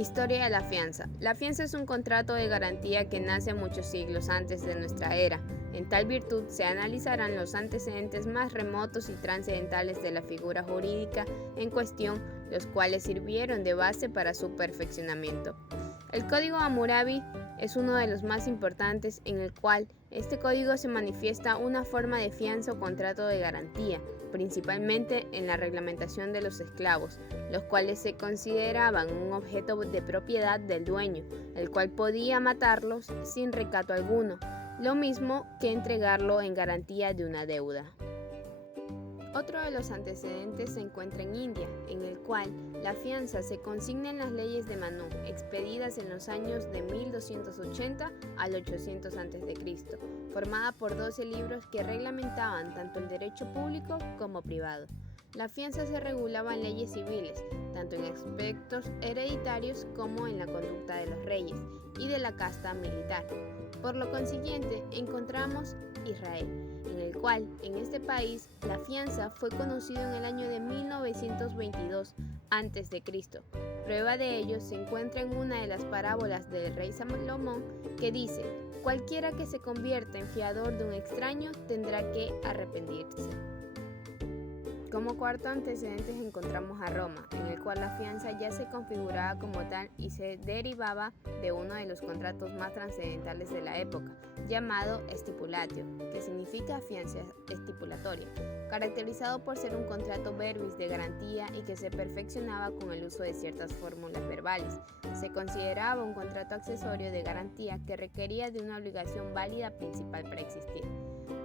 Historia de la fianza. La fianza es un contrato de garantía que nace muchos siglos antes de nuestra era. En tal virtud se analizarán los antecedentes más remotos y trascendentales de la figura jurídica en cuestión, los cuales sirvieron de base para su perfeccionamiento. El Código Hammurabi es uno de los más importantes, en el cual este código se manifiesta una forma de fianza o contrato de garantía, principalmente en la reglamentación de los esclavos, los cuales se consideraban un objeto de propiedad del dueño, el cual podía matarlos sin recato alguno, lo mismo que entregarlo en garantía de una deuda. Otro de los antecedentes se encuentra en India, en el cual la fianza se consigna en las leyes de Manu, expedidas en los años de 1280 al 800 a.C., formada por 12 libros que reglamentaban tanto el derecho público como privado. La fianza se regulaba en leyes civiles, tanto en aspectos hereditarios como en la conducta de los reyes y de la casta militar. Por lo consiguiente, encontramos Israel, en el cual, en este país, la fianza fue conocido en el año de 1922 a.C. Prueba de ello se encuentra en una de las parábolas del rey Salomón que dice: cualquiera que se convierta en fiador de un extraño tendrá que arrepentirse. Como cuarto antecedente encontramos a Roma, en el cual la fianza ya se configuraba como tal y se derivaba de uno de los contratos más trascendentales de la época, llamado stipulatio, que significa fianza estipulatoria, caracterizado por ser un contrato verbis de garantía y que se perfeccionaba con el uso de ciertas fórmulas verbales. Se consideraba un contrato accesorio de garantía que requería de una obligación válida principal para existir.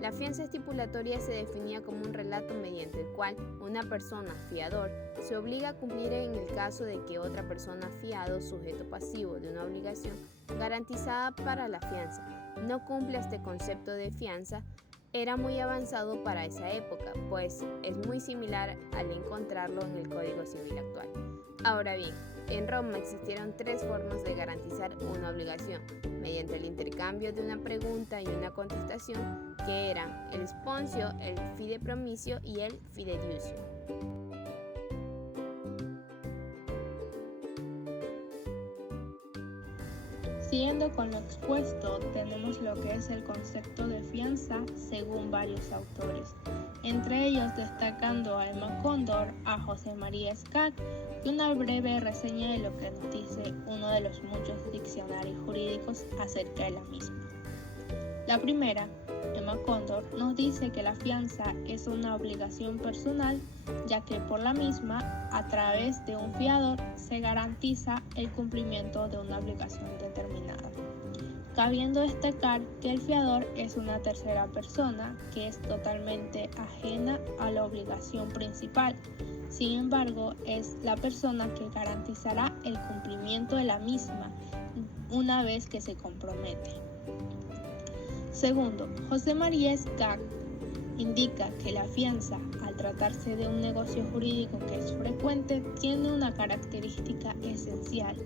La fianza estipulatoria se definía como un relato mediante el cual una persona, fiador, se obliga a cumplir en el caso de que otra persona, fiado, sujeto pasivo de una obligación garantizada para la fianza, no cumpla este concepto de fianza. Era muy avanzado para esa época, pues es muy similar al encontrarlo en el Código Civil actual. Ahora bien, en Roma existieron tres formas de garantizar una obligación, mediante el intercambio de una pregunta y una contestación, que eran el sponsio, el fideicomiso y el fideicium. Siguiendo con lo expuesto, tenemos lo que es el concepto de fianza según varios autores, entre ellos destacando a Emma Cóndor, a José María Escach y una breve reseña de lo que nos dice uno de los muchos diccionarios jurídicos acerca de la misma. La primera, Emma Cóndor, nos dice que la fianza es una obligación personal, ya que por la misma, a través de un fiador, se garantiza el cumplimiento de una obligación determinada. Cabiendo destacar que el fiador es una tercera persona que es totalmente ajena a la obligación principal. Sin embargo, es la persona que garantizará el cumplimiento de la misma una vez que se compromete. Segundo, José María Escach indica que la fianza, al tratarse de un negocio jurídico que es frecuente, tiene una característica esencial,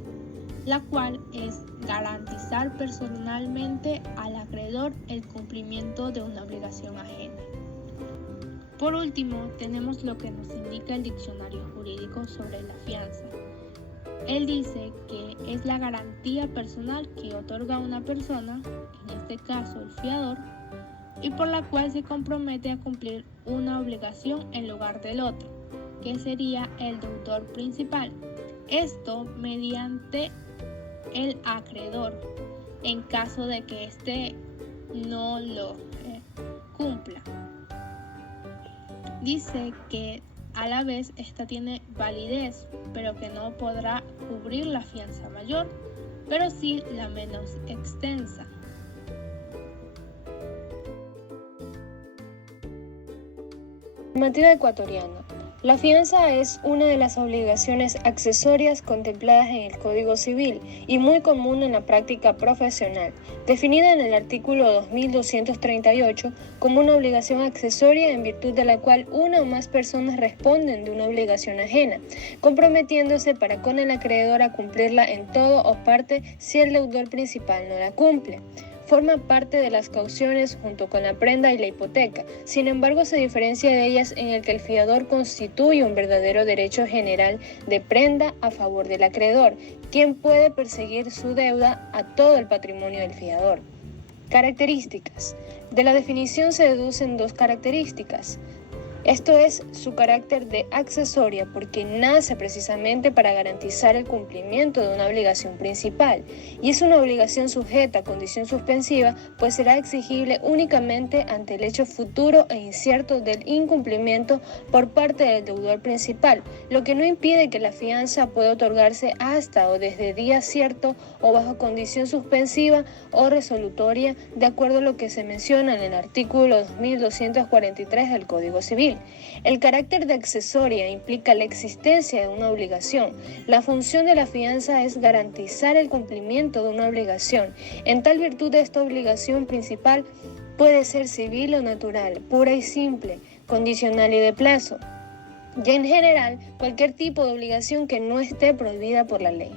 la cual es garantizar personalmente al acreedor el cumplimiento de una obligación ajena. Por último, tenemos lo que nos indica el diccionario jurídico sobre la fianza. Él dice que es la garantía personal que otorga una persona, en este caso el fiador, y por la cual se compromete a cumplir una obligación en lugar del otro, que sería el deudor principal. Esto mediante el acreedor, en caso de que éste no lo cumpla. Dice que a la vez esta tiene validez, pero que no podrá cubrir la fianza mayor, pero sí la menos extensa. Normativa ecuatoriana. La fianza es una de las obligaciones accesorias contempladas en el Código Civil y muy común en la práctica profesional, definida en el artículo 2238 como una obligación accesoria en virtud de la cual una o más personas responden de una obligación ajena, comprometiéndose para con el acreedor a cumplirla en todo o parte si el deudor principal no la cumple. Forma parte de las cauciones junto con la prenda y la hipoteca. Sin embargo, se diferencia de ellas en el que el fiador constituye un verdadero derecho general de prenda a favor del acreedor, quien puede perseguir su deuda a todo el patrimonio del fiador. Características. De la definición se deducen dos características. Esto es su carácter de accesoria, porque nace precisamente para garantizar el cumplimiento de una obligación principal, y es una obligación sujeta a condición suspensiva, pues será exigible únicamente ante el hecho futuro e incierto del incumplimiento por parte del deudor principal, lo que no impide que la fianza pueda otorgarse hasta o desde día cierto o bajo condición suspensiva o resolutoria, de acuerdo a lo que se menciona en el artículo 2243 del Código Civil. El carácter de accesoria implica la existencia de una obligación. La función de la fianza es garantizar el cumplimiento de una obligación. En tal virtud, esta obligación principal puede ser civil o natural, pura y simple, condicional y de plazo, y en general cualquier tipo de obligación que no esté prohibida por la ley.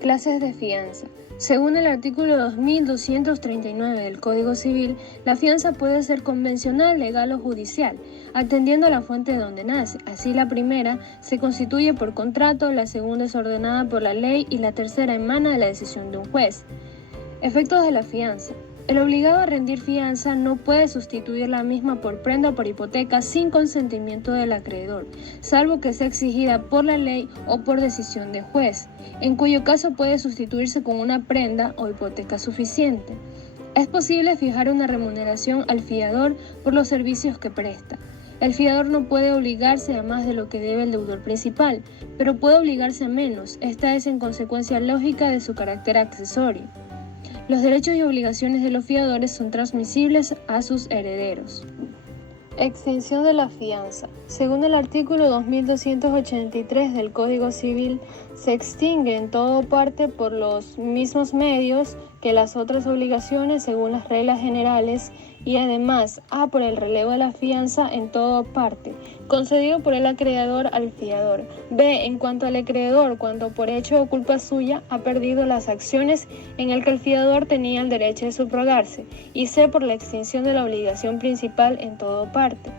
Clases de fianza. Según el artículo 2239 del Código Civil, la fianza puede ser convencional, legal o judicial, atendiendo a la fuente de donde nace. Así, la primera se constituye por contrato, la segunda es ordenada por la ley y la tercera emana de la decisión de un juez. Efectos de la fianza. El obligado a rendir fianza no puede sustituir la misma por prenda o por hipoteca sin consentimiento del acreedor, salvo que sea exigida por la ley o por decisión de juez, en cuyo caso puede sustituirse con una prenda o hipoteca suficiente. Es posible fijar una remuneración al fiador por los servicios que presta. El fiador no puede obligarse a más de lo que debe el deudor principal, pero puede obligarse a menos. Esta es en consecuencia lógica de su carácter accesorio. Los derechos y obligaciones de los fiadores son transmisibles a sus herederos. Extinción de la fianza. Según el artículo 2283 del Código Civil, se extingue en todo parte por los mismos medios que las otras obligaciones según las reglas generales y además A por el relevo de la fianza en todo parte, concedido por el acreedor al fiador. B, en cuanto al acreedor, cuando por hecho o culpa suya ha perdido las acciones en el que el fiador tenía el derecho de subrogarse. Y C, por la extinción de la obligación principal en todo parte.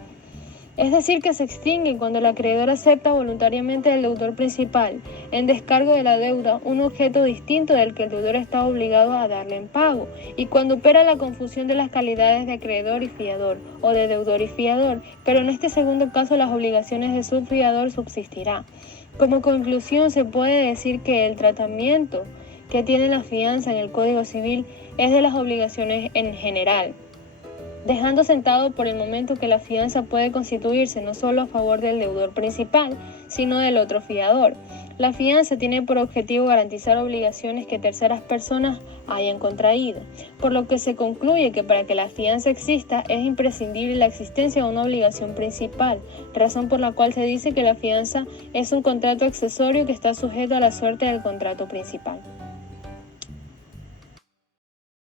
Es decir, que se extingue cuando el acreedor acepta voluntariamente del deudor principal, en descargo de la deuda, un objeto distinto del que el deudor está obligado a darle en pago, y cuando opera la confusión de las calidades de acreedor y fiador, o de deudor y fiador, pero en este segundo caso las obligaciones de subfiador subsistirán. Como conclusión, se puede decir que el tratamiento que tiene la fianza en el Código Civil es de las obligaciones en general, dejando sentado por el momento que la fianza puede constituirse no solo a favor del deudor principal, sino del otro fiador. La fianza tiene por objetivo garantizar obligaciones que terceras personas hayan contraído, por lo que se concluye que para que la fianza exista es imprescindible la existencia de una obligación principal, razón por la cual se dice que la fianza es un contrato accesorio que está sujeto a la suerte del contrato principal.